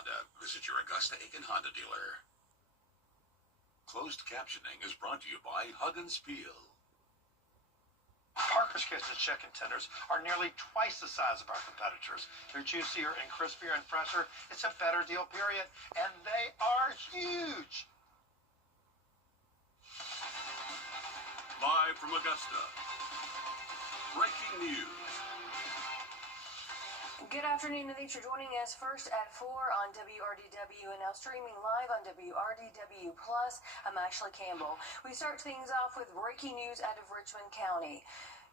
Honda. Visit your Augusta Aiken Honda dealer. Closed captioning is brought to you by Hug and Spiel. Parker's Kitchen chicken tenders are nearly twice the size of our competitors. They're juicier and crispier and fresher. It's a better deal, period. And they are huge. Live from Augusta, breaking news. Good afternoon, and thanks for joining us first at 4 on WRDW and now streaming live on WRDW+. I'm Ashley Campbell. We start things off with breaking news out of Richmond County.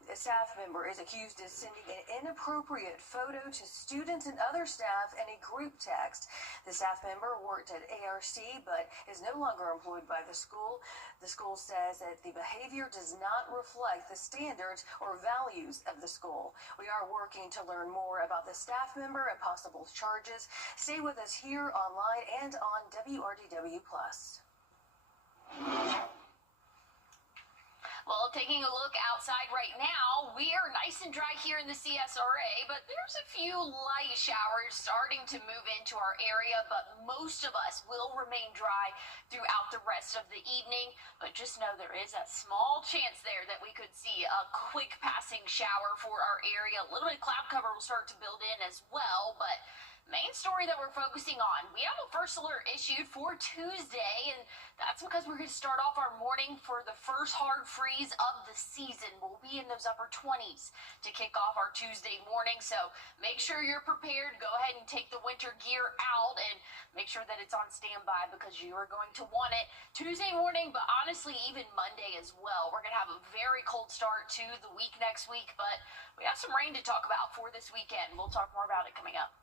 A staff member is accused of sending an inappropriate photo to students and other staff in a group text. The staff member worked at ARC but is no longer employed by the school. The school says that the behavior does not reflect the standards or values of the school. We are working to learn more about the staff member and possible charges. Stay with us here online and on WRDW+. Well, taking a look outside right now, we are nice and dry here in the CSRA, but there's a few light showers starting to move into our area, but most of us will remain dry throughout the rest of the evening. But just know there is a small chance there that we could see a quick passing shower for our area. A little bit of cloud cover will start to build in as well, but main story that we're focusing on, we have a first alert issued for Tuesday, and that's because we're going to start off our morning for the first hard freeze of the season. We'll be in those upper 20s to kick off our Tuesday morning, so make sure you're prepared. Go ahead and take the winter gear out and make sure that it's on standby because you are going to want it Tuesday morning, but honestly even Monday as well. We're going to have a very cold start to the week next week, but we have some rain to talk about for this weekend. We'll talk more about it coming up.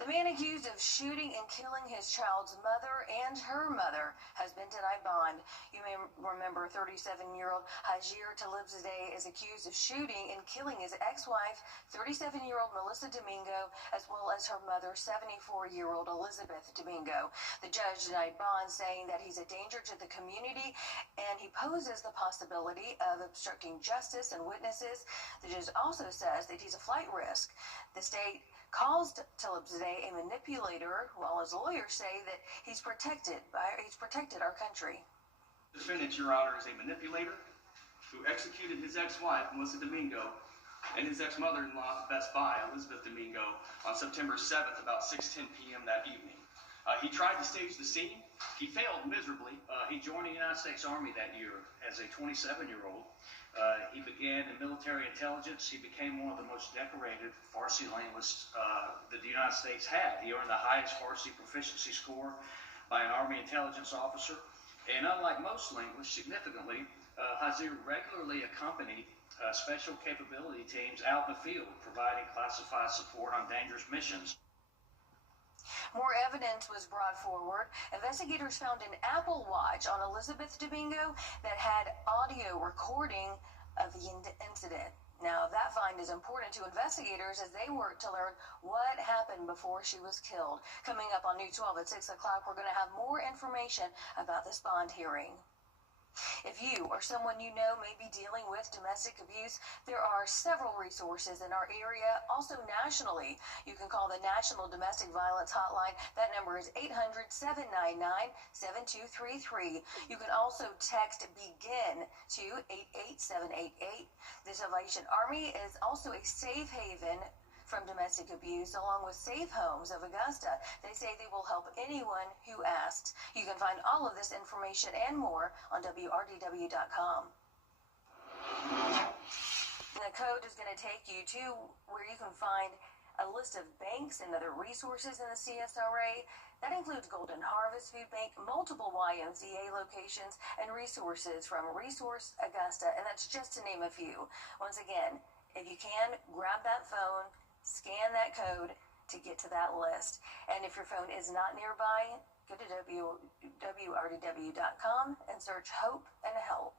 The man accused of shooting and killing his child's mother and her mother has been denied bond. You may remember 37-year-old Hajir Talibzadeh is accused of shooting and killing his ex-wife, 37-year-old Melissa Domingo, as well as her mother, 74-year-old Elizabeth Domingo. The judge denied bond, saying that he's a danger to the community and he poses the possibility of obstructing justice and witnesses. The judge also says that he's a flight risk. The state calls Talibzadeh a manipulator, while his lawyers say that he's protected our country. The defendant, Your Honor, is a manipulator who executed his ex-wife, Melissa Domingo, and his ex-mother-in-law, Best Buy, Elizabeth Domingo, on September 7th, about 6:10 p.m. that evening. He tried to stage the scene. He failed miserably. He joined the United States Army that year as a 27-year-old. He began in military intelligence. He became one of the most decorated Farsi linguists that the United States had. He earned the highest Farsi proficiency score by an Army intelligence officer. And unlike most linguists, significantly, Hazir regularly accompanied special capability teams out in the field, providing classified support on dangerous missions. More evidence was brought forward. Investigators found an Apple Watch on Elizabeth Domingo that had audio recording of the incident. Now, that find is important to investigators as they work to learn what happened before she was killed. Coming up on News 12 at 6 o'clock, we're going to have more information about this bond hearing. If you or someone you know may be dealing with domestic abuse, there are several resources in our area, also nationally. You can call the National Domestic Violence Hotline. That number is 800-799-7233. You can also text BEGIN to 88788. The Salvation Army is also a safe haven from domestic abuse, along with Safe Homes of Augusta. They say they will help anyone who asks. You can find all of this information and more on WRDW.com. The code is going to take you to where you can find a list of banks and other resources in the CSRA. That includes Golden Harvest Food Bank, multiple YMCA locations, and resources from Resource Augusta, and that's just to name a few. Once again, if you can, grab that phone, scan that code to get to that list. And if your phone is not nearby, go to WRDW.com and search Hope and Help.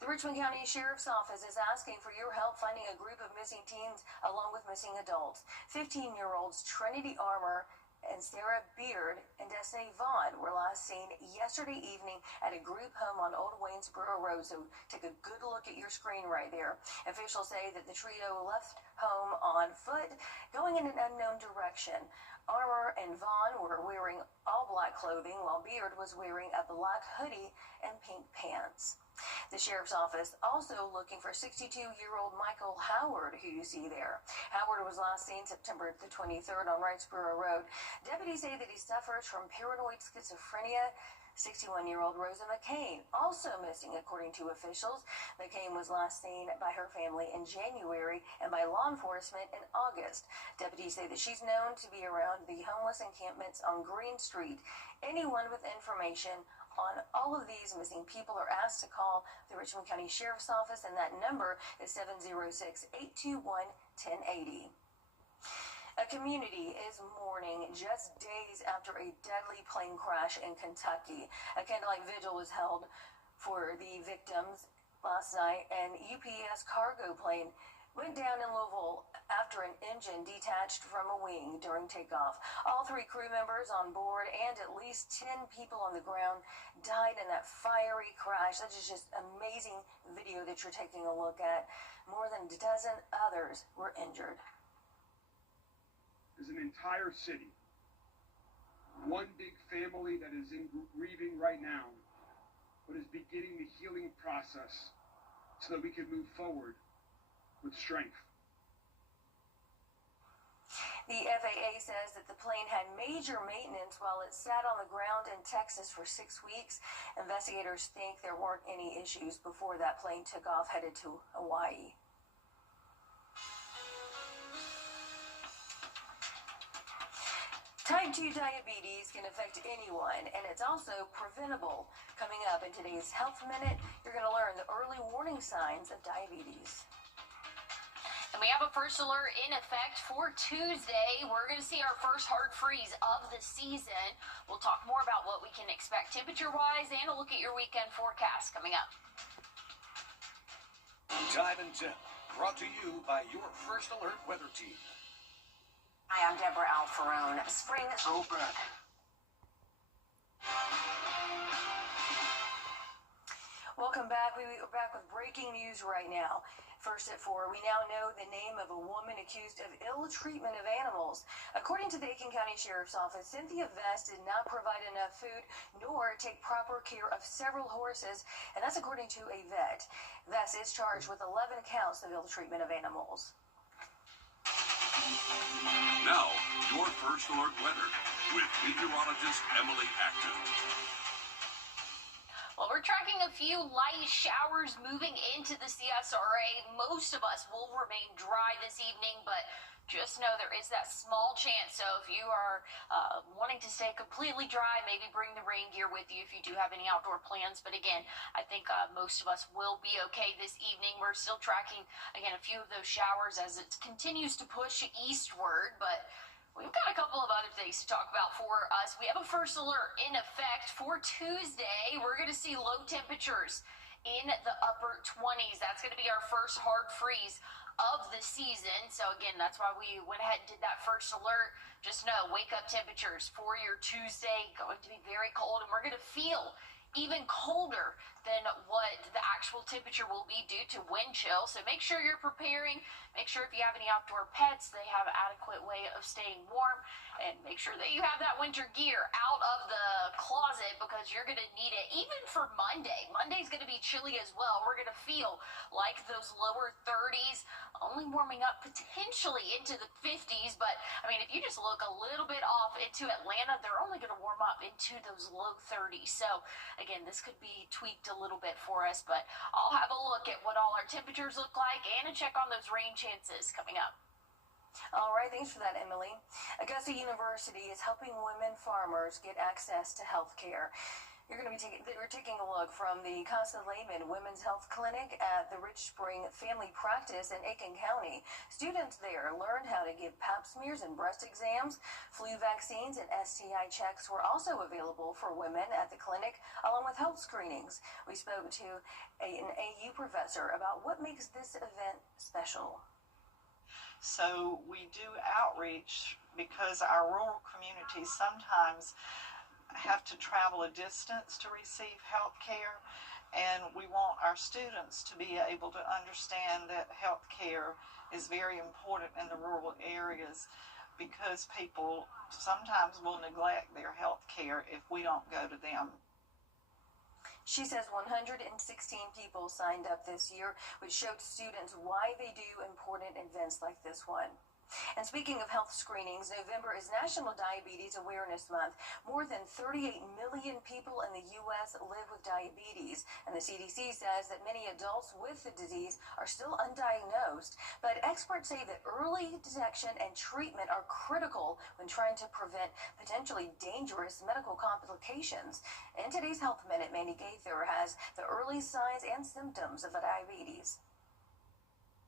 The Richmond County Sheriff's Office is asking for your help finding a group of missing teens along with missing adults. 15-year-olds Trinity Armour and Sarah Beard and Destiny Vaughn were last seen yesterday evening at a group home on Old Waynesboro Road. So take a good look at your screen right there. Officials say that the trio left home on foot, going in an unknown direction. Armour and Vaughn were wearing all black clothing, while Beard was wearing a black hoodie and pink pants. The sheriff's office also looking for 62-year-old Michael Howard, who you see there. Howard was last seen September the 23rd on Wrightsboro Road. Deputies say that he suffers from paranoid schizophrenia. 61-year-old Rosa McCain, also missing according to officials. McCain was last seen by her family in January and by law enforcement in August. Deputies say that she's known to be around the homeless encampments on Green Street. Anyone with information on all of these missing people are asked to call the Richmond County Sheriff's Office, and that number is 706-821-1080. A community is mourning just days after a deadly plane crash in Kentucky. A candlelight vigil was held for the victims last night. An UPS cargo plane went down in Louisville after an engine detached from a wing during takeoff. All 3 crew members on board and at least 10 people on the ground died in that fiery crash. That is just amazing video that you're taking a look at. More than a dozen others were injured. Is an entire city, one big family that is in grieving right now, but is beginning the healing process so that we can move forward with strength. The FAA says that the plane had major maintenance while it sat on the ground in Texas for 6 weeks. Investigators think there weren't any issues before that plane took off headed to Hawaii. Type 2 diabetes can affect anyone, and it's also preventable. Coming up in today's Health Minute, you're going to learn the early warning signs of diabetes. And we have a first alert in effect for Tuesday. We're going to see our first hard freeze of the season. We'll talk more about what we can expect temperature-wise and a look at your weekend forecast coming up. Time and Tip, brought to you by your First Alert weather team. Hi, I'm Deborah Alfarone. Spring over. Welcome back. We're back with breaking news right now. First at 4, we now know the name of a woman accused of ill treatment of animals. According to the Aiken County Sheriff's Office, Cynthia Vest did not provide enough food nor take proper care of several horses, and that's according to a vet. Vest is charged with 11 counts of ill treatment of animals. Now, your First Alert weather with meteorologist Emily Acton. Well, we're tracking a few light showers moving into the CSRA. Most of us will remain dry this evening, but just know there is that small chance. So if you are wanting to stay completely dry, maybe bring the rain gear with you if you do have any outdoor plans. But again, I think most of us will be okay this evening. We're still tracking, again, a few of those showers as it continues to push eastward, but we've got a couple of other things to talk about for us. We have a first alert in effect for Tuesday. We're going to see low temperatures in the upper 20s. That's going to be our first hard freeze of the season. So again, that's why we went ahead and did that first alert. Just know, wake up temperatures for your Tuesday going to be very cold, and we're going to feel even colder than what the actual temperature will be due to wind chill. So make sure you're preparing. Make sure if you have any outdoor pets, they have an adequate way of staying warm. And make sure that you have that winter gear out of the closet because you're going to need it even for Monday. Monday's going to be chilly as well. We're going to feel like those lower 30s, only warming up potentially into the 50s. But, I mean, if you just look a little bit off into Atlanta, they're only going to warm up into those low 30s. So, again, this could be tweaked a little bit for us. But I'll have a look at what all our temperatures look like and a check on those rain chances coming up. All right, thanks for that, Emily. Augusta University is helping women farmers get access to health care. We're taking a look from the Casa Lehman Women's Health Clinic at the Rich Spring Family Practice in Aiken County. Students there learned how to give pap smears and breast exams. Flu vaccines and STI checks were also available for women at the clinic, along with health screenings. We spoke to an AU professor about what makes this event special. So we do outreach because our rural communities sometimes have to travel a distance to receive health care, And we want our students to be able to understand that health care is very important in the rural areas, because people sometimes will neglect their health care if we don't go to them. She says 116 people signed up this year, which showed students why they do important events like this one. And speaking of health screenings, November is National Diabetes Awareness Month. More than 38 million people in the U.S. live with diabetes, and the CDC says that many adults with the disease are still undiagnosed. But experts say that early detection and treatment are critical when trying to prevent potentially dangerous medical complications. In today's Health Minute, Mandy Gaither has the early signs and symptoms of diabetes.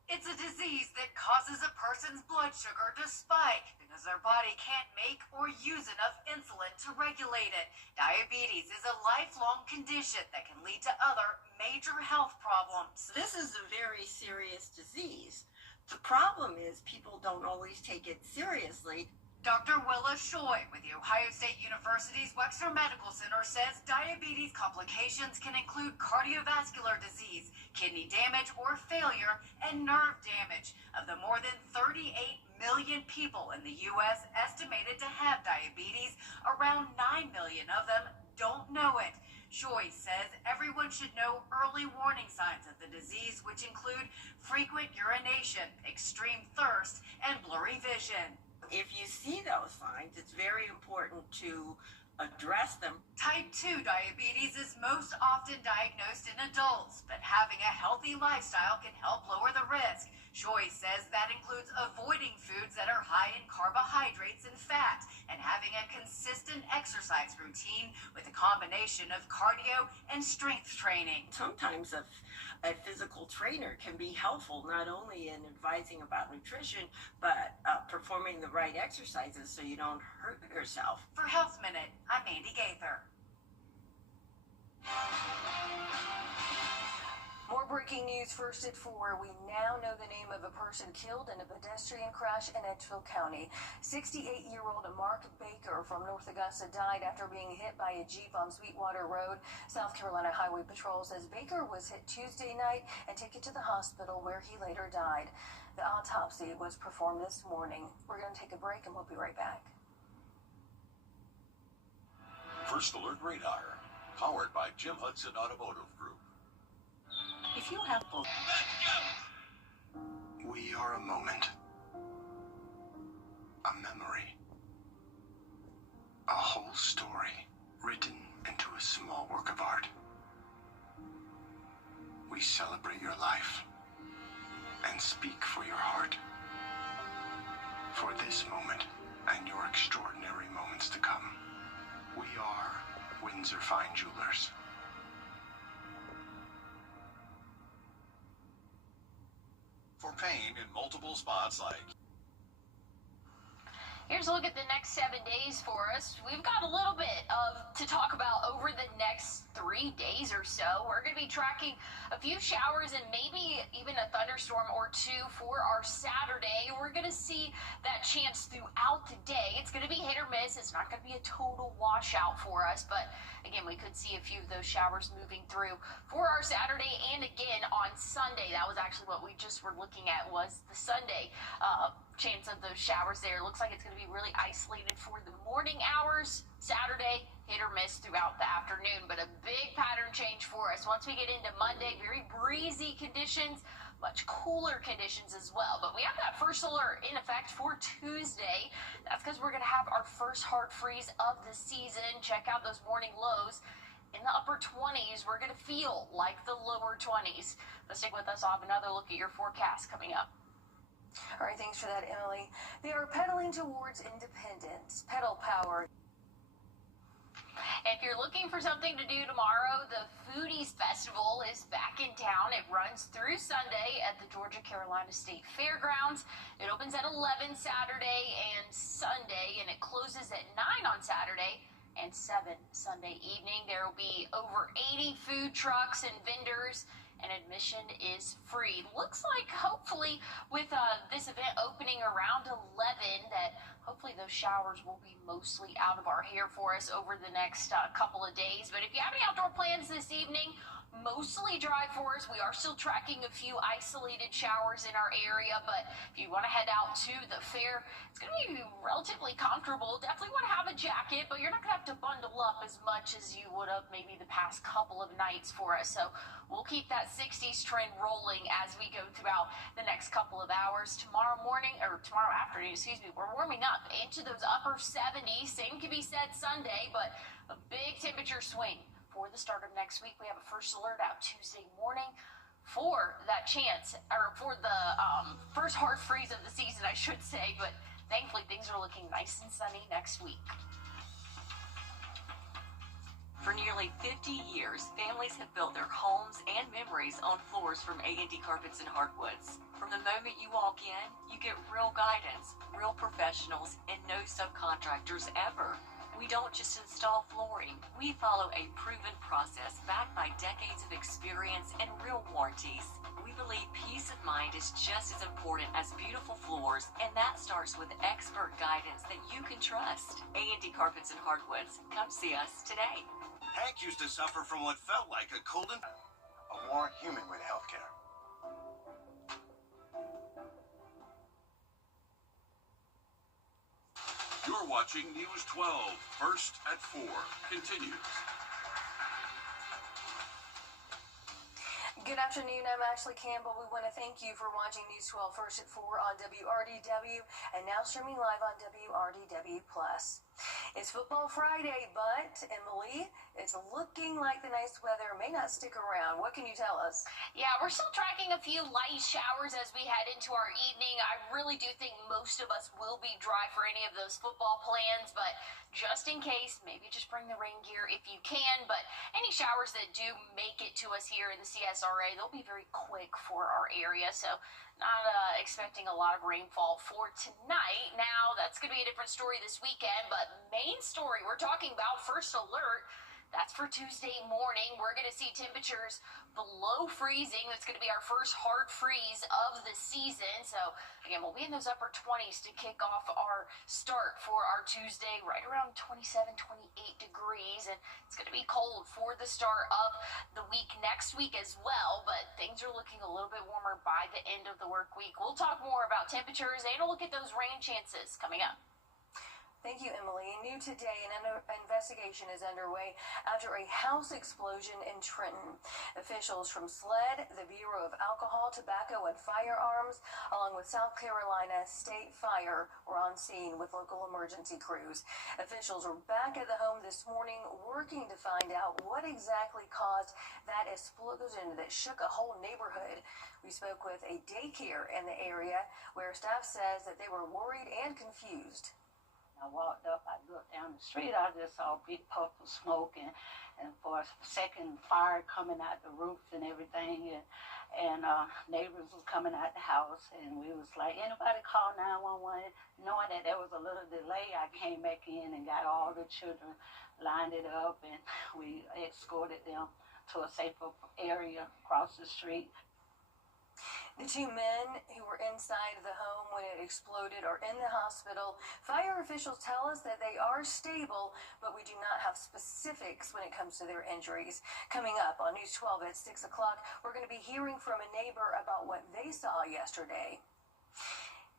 It's a disease that causes a person's blood sugar to spike because their body can't make or use enough insulin to regulate it. Diabetes is a lifelong condition that can lead to other major health problems. This is a very serious disease. The problem is people don't always take it seriously. Dr. Willa Shoy with the Ohio State University's Wexner Medical Center says diabetes complications can include cardiovascular disease, kidney damage or failure, and nerve damage. Of the more than 38 million people in the U.S. estimated to have diabetes, around 9 million of them don't know it. Shoy says everyone should know early warning signs of the disease, which include frequent urination, extreme thirst, and blurry vision. If you see those signs, it's very important to address them. Type 2 diabetes is most often diagnosed in adults, but having a healthy lifestyle can help lower the risk. Shoy says that includes avoiding foods that are high in carbohydrates and fat, and having a consistent exercise routine with a combination of cardio and strength training. Sometimes a physical trainer can be helpful, not only in advising about nutrition, but performing the right exercises so you don't hurt yourself. For Health Minute, I'm Mandy Gaither. More breaking news first at 4. We now know the name of a person killed in a pedestrian crash in Edgefield County. 68-year-old Mark Baker from North Augusta died after being hit by a Jeep on Sweetwater Road. South Carolina Highway Patrol says Baker was hit Tuesday night and taken to the hospital where he later died. The autopsy was performed this morning. We're going to take a break and we'll be right back. First Alert Radar, powered by Jim Hudson Automotive Group. If you have both. We are a moment, a memory, a whole story written into a small work of art. We celebrate your life and speak for your heart, for this moment and your extraordinary moments to come. We are Windsor Fine Jewelers. For pain in multiple spots like... Here's a look at the next 7 days for us. We've got a little bit to talk about over the next 3 days or so. We're going to be tracking a few showers and maybe even a thunderstorm or two for our Saturday. We're going to see that chance throughout the day. It's going to be hit or miss. It's not going to be a total washout for us, but again, we could see a few of those showers moving through for our Saturday and again on Sunday. That was actually what we just were looking at, was the Sunday chance of those showers there. Looks like it's going to be really isolated for the morning hours. Saturday, hit or miss throughout the afternoon, but a big pattern change for us. Once we get into Monday, very breezy conditions, much cooler conditions as well. But we have that first alert in effect for Tuesday. That's because we're going to have our first hard freeze of the season. Check out those morning lows. In the upper 20s, we're going to feel like the lower 20s. But stick with us. I'll have another look at your forecast coming up. All right, thanks for that, Emily. They are pedaling towards independence. Pedal power. If you're looking for something to do tomorrow, the Foodies Festival is back in town. It runs through Sunday at the Georgia-Carolina State Fairgrounds. It opens at 11 Saturday and Sunday, and it closes at 9 on Saturday and 7 Sunday evening. There will be over 80 food trucks and vendors, and admission is free. Looks like, hopefully, with this event opening around 11, that hopefully those showers will be mostly out of our hair for us over the next couple of days. But if you have any outdoor plans this evening, mostly dry for us. We are still tracking a few isolated showers in our area, but if you want to head out to the fair, it's going to be relatively comfortable. Definitely want to have a jacket, but you're not going to have to bundle up as much as you would have maybe the past couple of nights for us. So we'll keep that 60s trend rolling as we go throughout the next couple of hours. Tomorrow afternoon, we're warming up into those upper 70s. Same can be said Sunday, but a big temperature swing for the start of next week. We have a first alert out Tuesday morning for that chance, or for the first hard freeze of the season, I should say. But thankfully, things are looking nice and sunny next week. For nearly 50 years, families have built their homes and memories on floors from A&D Carpets and Hardwoods. From the moment you walk in, you get real guidance, real professionals, and no subcontractors ever. We don't just install flooring. We follow a proven process backed by decades of experience and real warranties. We believe peace of mind is just as important as beautiful floors, and that starts with expert guidance that you can trust. A&D Carpets and Hardwoods. Come see us today. Hank used to suffer from what felt like a cold and A more human way to healthcare. You're watching News 12, first at 4. Continues. Good afternoon, I'm Ashley Campbell. We want to thank you for watching News 12 first at 4 on WRDW and now streaming live on WRDW+. It's Football Friday, but Emily, it's looking like the nice weather may not stick around. What can you tell us? Yeah, we're still tracking a few light showers as we head into our evening. I really do think most of us will be dry for any of those football plans, but just in case, maybe just bring the rain gear if you can. But any showers that do make it to us here in the CSRA, they'll be very quick for our area. So not expecting a lot of rainfall for tonight. Now, that's going to be a different story this weekend, but main story we're talking about, first alert, that's for Tuesday morning. We're going to see temperatures below freezing. That's going to be our first hard freeze of the season. So, again, we'll be in those upper 20s to kick off our start for our Tuesday, right around 27, 28 degrees. And it's going to be cold for the start of the week next week as well. But things are looking a little bit warmer by the end of the work week. We'll talk more about temperatures and a look at those rain chances coming up. Thank you, Emily. New today, an investigation is underway after a house explosion in Trenton. Officials from SLED, the Bureau of Alcohol, Tobacco, and Firearms, along with South Carolina State Fire, were on scene with local emergency crews. Officials were back at the home this morning working to find out what exactly caused that explosion that shook a whole neighborhood. We spoke with a daycare in the area where staff says that they were worried and confused. I walked up, I looked down the street, I just saw big puff of smoke and for a second fire coming out the roof and everything, and neighbors was coming out the house, and we was like, anybody call 911? Knowing that there was a little delay, I came back in and got all the children lined it up, and we escorted them to a safer area across the street. The two men who were inside the home when it exploded are in the hospital. Fire officials tell us that they are stable, but we do not have specifics when it comes to their injuries. Coming up on News 12 at 6 o'clock, we're going to be hearing from a neighbor about what they saw yesterday.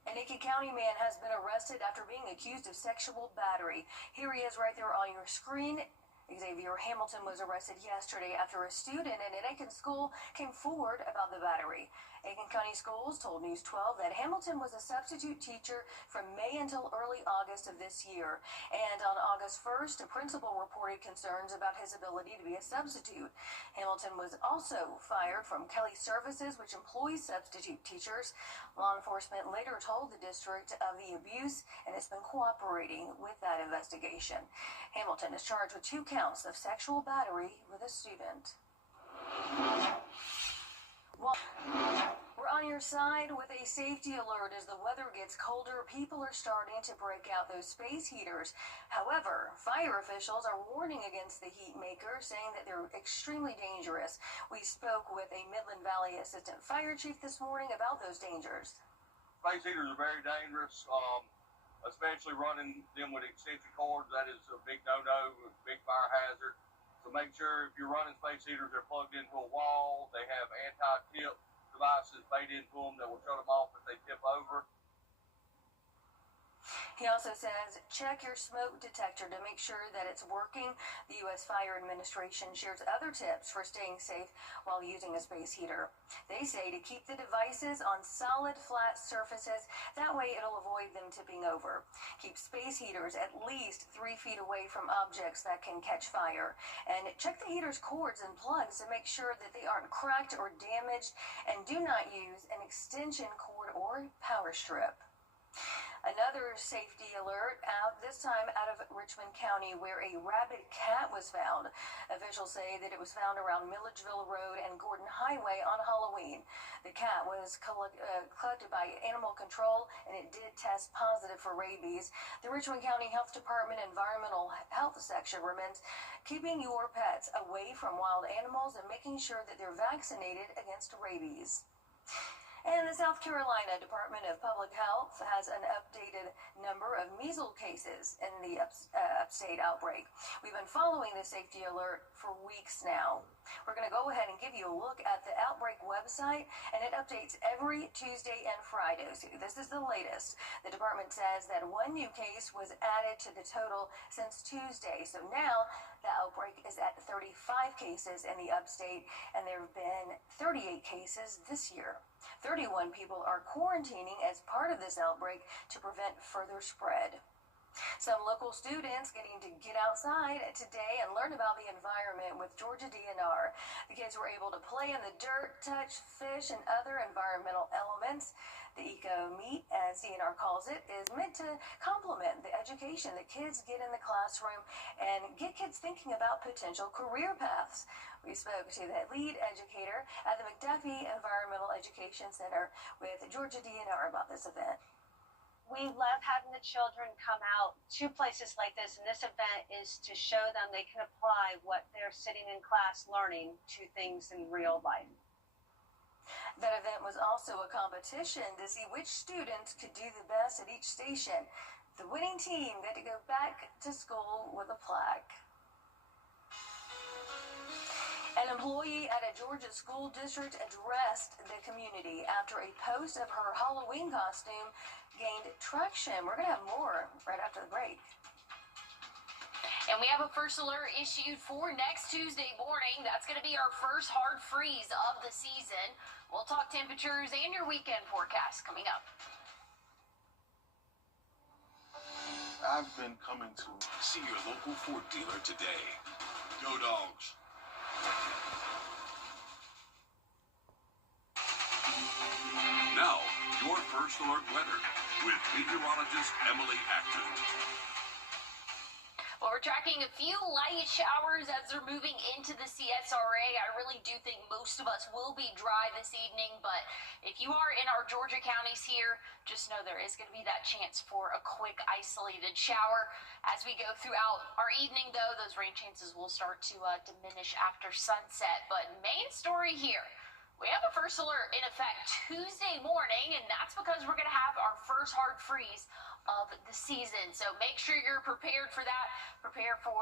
An Aiken County man has been arrested after being accused of sexual battery. Here he is right there on your screen. Xavier Hamilton was arrested yesterday after a student in an Aiken school came forward about the battery. Aiken County Schools told News 12 that Hamilton was a substitute teacher from May until early August of this year. And on August 1st, a principal reported concerns about his ability to be a substitute. Hamilton was also fired from Kelly Services, which employs substitute teachers. Law enforcement later told the district of the abuse and has been cooperating with that investigation. Hamilton is charged with 2 counts of sexual battery with a student. Well, we're on your side with a safety alert. As the weather gets colder, people are starting to break out those space heaters. However, fire officials are warning against the heat makers, saying that they're extremely dangerous. We spoke with a Midland Valley Assistant Fire Chief this morning about those dangers. Space heaters are very dangerous. especially running them with extension cords. That is a big no-no, a big fire hazard. So make sure if you're running space heaters, they're plugged into a wall. They have anti-tip devices made into them that will shut them off if they tip over. He also says, check your smoke detector to make sure that it's working. The U.S. Fire Administration shares other tips for staying safe while using a space heater. They say to keep the devices on solid, flat surfaces. That way it'll avoid them tipping over. Keep space heaters at least 3 feet away from objects that can catch fire. And check the heater's cords and plugs to make sure that they aren't cracked or damaged. And do not use an extension cord or power strip. Another safety alert out, this time out of Richmond County, where a rabid cat was found. Officials say that it was found around Milledgeville Road and Gordon Highway on Halloween. The cat was collected by Animal Control, and it did test positive for rabies. The Richmond County Health Department Environmental Health Section recommends keeping your pets away from wild animals and making sure that they're vaccinated against rabies. And the South Carolina Department of Public Health has an updated number of measles cases in the upstate outbreak. We've been following the safety alert for weeks now. We're going to go ahead and give you a look at the outbreak website, and it updates every Tuesday and Friday. So this is the latest. The department says that 1 new case was added to the total since Tuesday. So now the outbreak is at 35 cases in the upstate, and there have been 38 cases this year. 31 people are quarantining as part of this outbreak to prevent further spread. Some local students getting to get outside today and learn about the environment with Georgia DNR. The kids were able to play in the dirt, touch fish, and other environmental elements. The Eco Meet, as DNR calls it, is meant to complement the education that kids get in the classroom and get kids thinking about potential career paths. We spoke to the lead educator at the McDuffie Environmental Education Center with Georgia DNR about this event. We love having the children come out to places like this, and this event is to show them they can apply what they're sitting in class learning to things in real life. That event was also a competition to see which students could do the best at each station. The winning team got to go back to school with a plaque. An employee at a Georgia school district addressed the community after a post of her Halloween costume gained traction. We're going to have more right after the break. And we have a first alert issued for next Tuesday morning. That's going to be our first hard freeze of the season. We'll talk temperatures and your weekend forecast coming up. I've been coming to see your local Ford dealer today. Go Dogs. Now, your first alert weather with meteorologist Emily Acton. Well, we're tracking a few light showers as they're moving into the CSRA. I really do think most of us will be dry this evening, but if you are in our Georgia counties here, just know there is going to be that chance for a quick isolated shower. As we go throughout our evening, though, those rain chances will start to diminish after sunset. But main story here, we have a first alert in effect Tuesday morning, and that's because we're going to have our first hard freeze of the season. So make sure you're prepared for that. Prepare for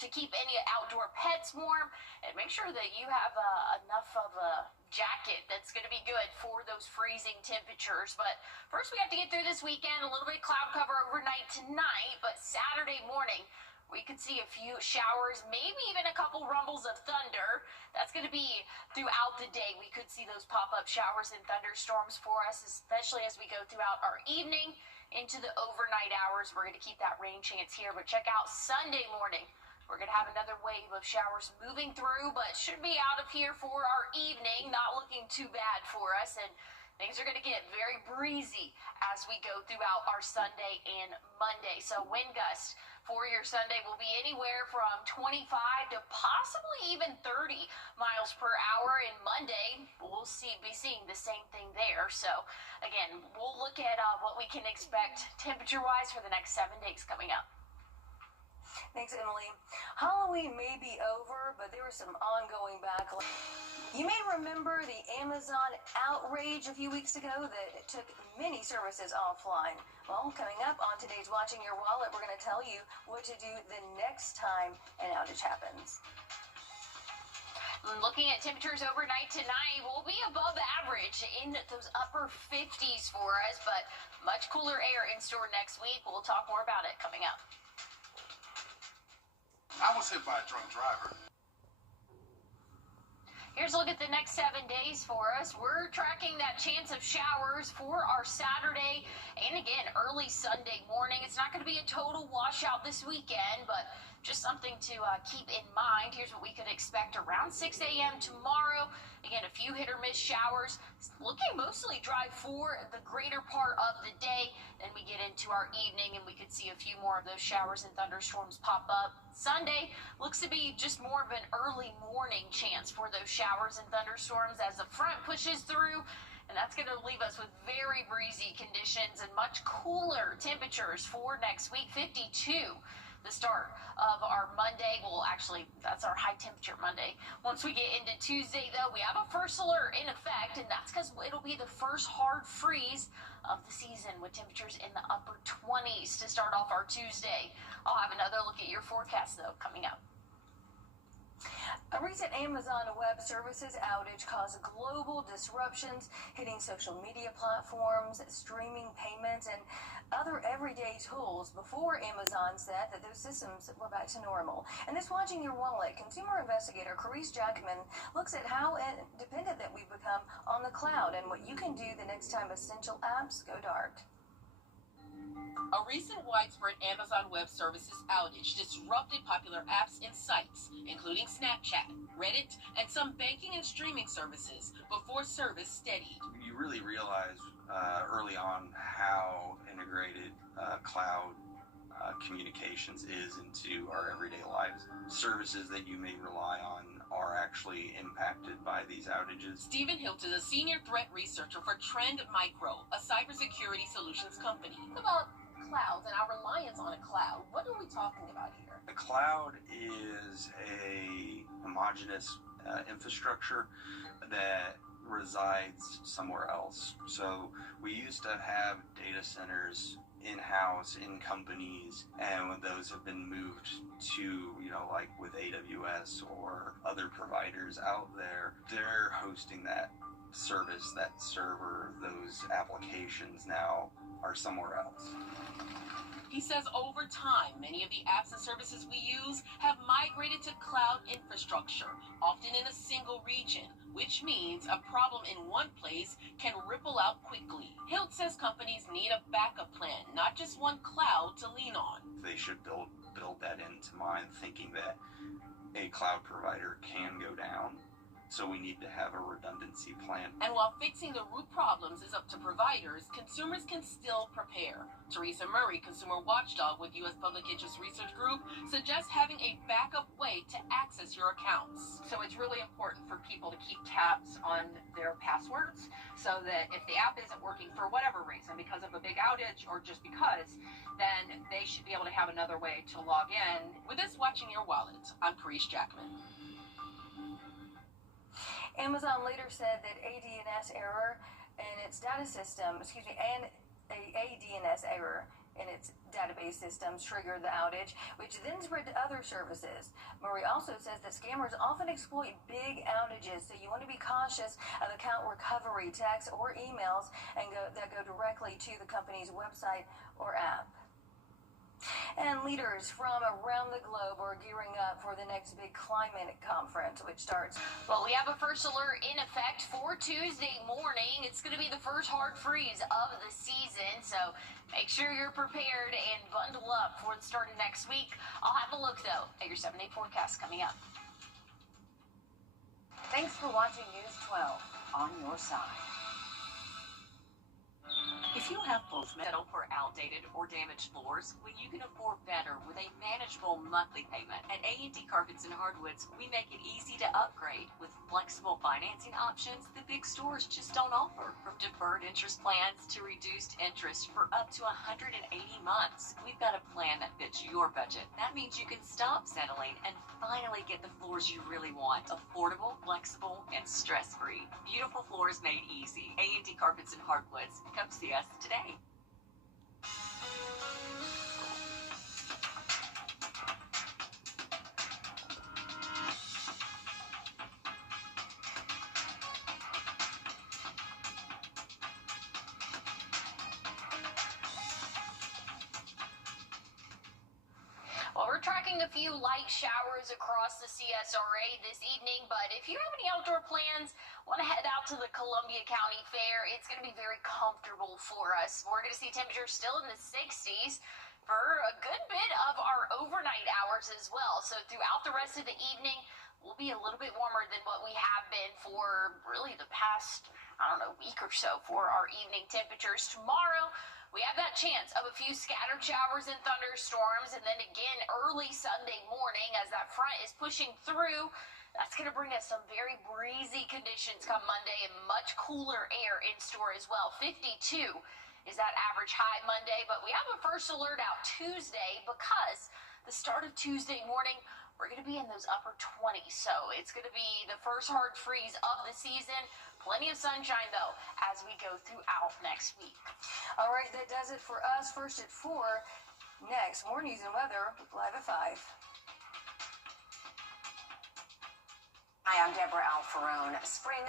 to keep any outdoor pets warm, and make sure that you have enough of a jacket that's going to be good for those freezing temperatures. But first, we have to get through this weekend. A little bit of cloud cover overnight tonight, but Saturday morning, we could see a few showers, maybe even a couple rumbles of thunder. That's going to be throughout the day. We could see those pop-up showers and thunderstorms for us, especially as we go throughout our evening into the overnight hours. We're going to keep that rain chance here, but check out Sunday morning. We're going to have another wave of showers moving through, but should be out of here for our evening. Not looking too bad for us, and things are going to get very breezy as we go throughout our Sunday and Monday. So wind gusts for your Sunday will be anywhere from 25 to possibly even 30 miles per hour. And Monday, we'll be seeing the same thing there. So again, we'll look at what we can expect temperature-wise for the next 7 days coming up. Thanks, Emily. Halloween may be over, but there was some ongoing backlash. You may remember the Amazon outrage a few weeks ago that took many services offline. Well, coming up It's Watching Your Wallet. We're going to tell you what to do the next time an outage happens. Looking at temperatures overnight tonight, we'll be above average in those upper 50s for us, but much cooler air in store next week. We'll talk more about it coming up. I was hit by a drunk driver. Here's a look at the next 7 days for us. We're tracking that chance of showers for our Saturday and again early Sunday morning. It's not going to be a total washout this weekend, but just something to keep in mind. Here's what we could expect around 6 a.m. tomorrow. Again, a few hit or miss showers. Looking mostly dry for the greater part of the day. Then we get into our evening and we could see a few more of those showers and thunderstorms pop up. Sunday looks to be just more of an early morning chance for those showers and thunderstorms as the front pushes through. And that's going to leave us with very breezy conditions and much cooler temperatures for next week. 52. The start of our Monday. Well, actually, that's our high temperature Monday. Once we get into Tuesday, though, we have a first alert in effect, and that's because it'll be the first hard freeze of the season with temperatures in the upper 20s to start off our Tuesday. I'll have another look at your forecast, though, coming up. A recent Amazon Web Services outage caused global disruptions, hitting social media platforms, streaming payments, and other everyday tools before Amazon said that those systems were back to normal. And this Watching Your Wallet, consumer investigator Wrdw looks at how dependent that we've become on the cloud and what you can do the next time essential apps go dark. A recent widespread Amazon Web Services outage disrupted popular apps and sites, including Snapchat, Reddit, and some banking and streaming services, before service steadied. You really realize early on how integrated cloud communications is into our everyday lives. Services that you may rely on are actually impacted by these outages. Stephen Hilt is a senior threat researcher for Trend Micro, a cybersecurity solutions company. About clouds and our reliance on a cloud, what are we talking about here? The cloud is a homogeneous infrastructure that resides somewhere else. So we used to have data centers in-house in companies, and when those have been moved to, like with AWS or other providers out there, they're hosting that service, that server, those applications now are somewhere else. He says over time, many of the apps and services we use have migrated to cloud infrastructure, often in a single region, which means a problem in one place can ripple out quickly. Hilt says companies need a backup plan, not just one cloud to lean on. They should build that into mind, thinking that a cloud provider can go down. So we need to have a redundancy plan. And while fixing the root problems is up to providers, consumers can still prepare. Teresa Murray, consumer watchdog with U.S. Public Interest Research Group, suggests having a backup way to access your accounts. So it's really important for people to keep tabs on their passwords so that if the app isn't working for whatever reason, because of a big outage or just because, then they should be able to have another way to log in. With this Watching Your Wallet, I'm Wrdw. Amazon later said that a DNS error in its data system, and a DNS error in its database systems triggered the outage, which then spread to other services. Murray also says that scammers often exploit big outages, so you want to be cautious of account recovery texts or emails that go directly to the company's website or app. And leaders from around the globe are gearing up for the next big climate conference, which starts. Well, we have a first alert in effect for Tuesday morning. It's going to be the first hard freeze of the season, so make sure you're prepared and bundle up for the start of next week. I'll have a look, though, at your 7-day forecast coming up. Thanks for watching News 12 on your side. If you have both metal for outdated or damaged floors, well, you can afford better with a manageable monthly payment. At A&D Carpets and Hardwoods, we make it easy to upgrade with flexible financing options the big stores just don't offer. From deferred interest plans to reduced interest for up to 180 months, we've got a plan that fits your budget. That means you can stop settling and finally get the floors you really want. Affordable, flexible, and stress-free. Beautiful floors made easy. A&D Carpets and Hardwoods. Come see us today. having a few light showers across the CSRA this evening, but if you have any outdoor plans, want to head out to the Columbia County Fair, it's going to be very comfortable for us. We're going to see temperatures still in the 60s for a good bit of our overnight hours as well. So throughout the rest of the evening, we'll be a little bit warmer than what we have been for really the past, week or so for our evening temperatures. Tomorrow, we have that chance of a few scattered showers and thunderstorms, and then again early Sunday morning as that front is pushing through. That's going to bring us some very breezy conditions come Monday and much cooler air in store as well. 52 is that average high Monday, but we have a first alert out Tuesday because the start of Tuesday morning, we're going to be in those upper 20s. So it's going to be the first hard freeze of the season. Plenty of sunshine, though, as we go throughout next week. All right, that does it for us. First at 4. Next, more news and weather live at 5. Hi, I'm Deborah Alfarone. Spring